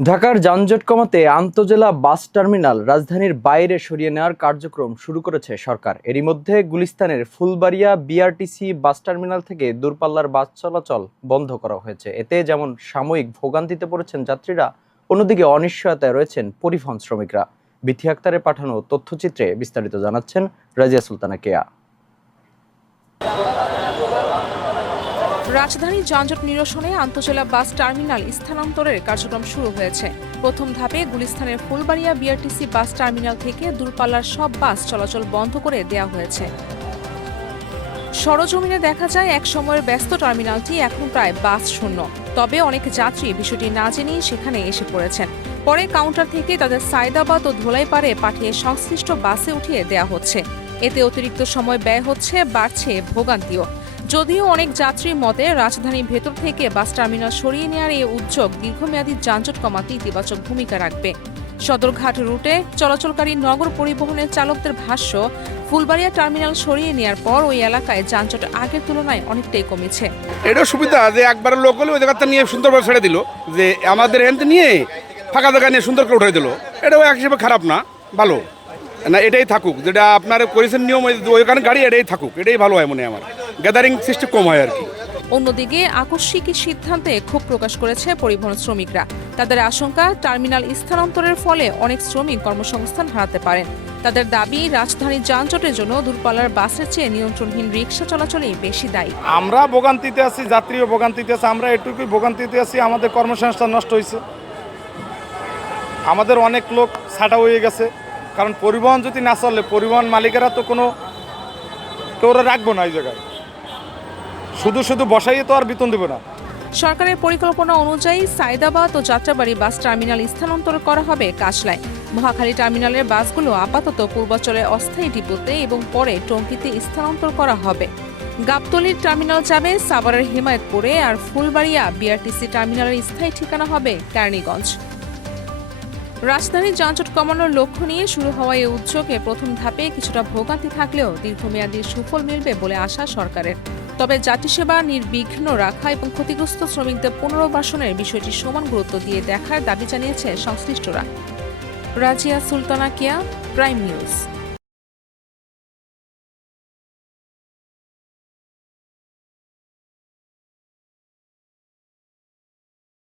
ঢাকার যানজট কমাতে আন্তজেলা বাস টার্মিনাল রাজধানীর বাইরে সরিয়ে নেওয়ার কার্যক্রম শুরু করেছে সরকার। এরই মধ্যে গুলিস্তানের ফুলবাড়িয়া বিআরটিসি বাস টার্মিনাল থেকে দূরপাল্লার বাস চলাচল বন্ধ করা হয়েছে। এতে যেমন সাময়িক ভোগান্তিতে পড়েছেন যাত্রীরা, অন্যদিকে অনিশ্চয়তায় রয়েছেন পরিবহন শ্রমিকরা। বিথি আক্তারের পাঠানো তথ্যচিত্রে বিস্তারিত জানাচ্ছেন রাজিয়া সুলতানা কেয়া। রাজধানীর যানজট নিরসনে আন্তজেলা বাস টার্মিনাল স্থানান্তরের কার্যক্রম শুরু হয়েছে। প্রথম ধাপে গুলিস্তানের ফুলবাড়িয়া বিআরটিসি বাস টার্মিনাল থেকে দূরপাল্লার সব বাস চলাচল বন্ধ করে দেওয়া হয়েছে। সরজমিনে দেখা যায় এক সময়ের ব্যস্ত টার্মিনালটি এখন প্রায় বাস শূন্য। তবে অনেক যাত্রী বিষয়টি না জেনেই সেখানে এসে পড়েছেন। পরে কাউন্টার থেকে তাদের সায়দাবাদ ও ধোলাইপাড়ে পাঠিয়ে সংশ্লিষ্ট বাসে উঠিয়ে দেওয়া হচ্ছে। এতে অতিরিক্ত সময় ব্যয় হচ্ছে, বাড়ছে ভোগান্তিও। যদিও অনেক যাত্রীর মতে রাজধানীর ভেতর থেকে বাস টার্মিনাল সরিয়ে নেওয়ার এই উদ্যোগ দীর্ঘমেয়াদী যানজট কমাতে ইতিবাচক ভূমিকা রাখবে। সদরঘাট রুটে চলাচলকারী নগর পরিবহনের চালকদের ভাষ্য, ফুলবাড়িয়া টার্মিনাল সরিয়ে নেওয়ার পর ওই এলাকায় যানজট আগের তুলনায় অনেকটাই কমেছে। এটাও সুবিধা যে একবার লোক হলে ওই জায়গাটা নিয়ে সুন্দরভাবে ছেড়ে দিল, যে আমাদের এনতে নিয়ে ফাঁকা জায়গা নিয়ে সুন্দর করে উঠে দিল। এটাও এক হিসেবে খারাপ না, ভালো না। এটাই থাকুক, যেটা আপনার করেছেন নিয়ম, ওইখানে গাড়ি এটাই থাকুক, এটাই ভালো হয় মনে হয় আমার। গ্যাদারিং সিস্টেম কম হয় আর কি। অন্যদিকে আকস্মিক সিদ্ধান্তে ক্ষোভ প্রকাশ করেছে পরিবহন শ্রমিকরা। তাদের আশঙ্কা, টার্মিনাল স্থানান্তরের ফলে অনেক শ্রমিক কর্মসংস্থান হারাতে পারেন। তাদের দাবি, রাজধানীর যানজটের জন্য দূরপাল্লার বাসের চেয়ে নিয়ন্ত্রণহীন রিকশা চলাচলই বেশি দায়ী। আমরা ভোগান্তিতে আছি, যাত্রীও ভোগান্তিতে আছে, আমরা এটুকুই ভোগান্তিতে আছি। আমাদের কর্মসংস্থান নষ্ট হয়েছে, আমাদের অনেক লোক ছাটা হয়ে গেছে। কারণ পরিবহন যদি না চলে, পরিবহন মালিকেরা তো কোনো কেউ রাখবো না এই জায়গায়, শুধু শুধু বসাইয়ে তো আর বেতন দেবে না। সরকারের পরিকল্পনা অনুযায়ী সায়দাবাদ ও যাত্রাবাড়ি বাস টার্মিনাল স্থানান্তর করা হবে কাশলায়। মহাখালী টার্মিনালের বাসগুলো আপাতত পূর্বাচলের অস্থায়ী ডিপোতে এবং পরে টঙ্গীতে স্থানান্তর করা হবে। গাবতলীর টার্মিনাল যাবে সাভারের হেমায়েতপুরে, আর ফুলবাড়িয়া বিআরটিসি টার্মিনালের স্থায়ী ঠিকানা হবে কেরানীগঞ্জ। রাজধানীর যানজট কমানোর লক্ষ্য নিয়ে শুরু হওয়া এই উদ্যোগে প্রথম ধাপে কিছুটা ভোগান্তি থাকলেও দীর্ঘমেয়াদী সুফল মিলবে বলে আশা সরকারের। তবে যাত্রী সেবা নির্বিঘ্ন রাখা এবং ক্ষতিগ্রস্ত শ্রমিকদের পুনর্বাসনের বিষয়টি সমান গুরুত্ব দিয়ে দেখার দাবি জানিয়েছে সংশ্লিষ্টরা। রাজিয়া সুলতানা কেয়া, প্রাইম নিউজ।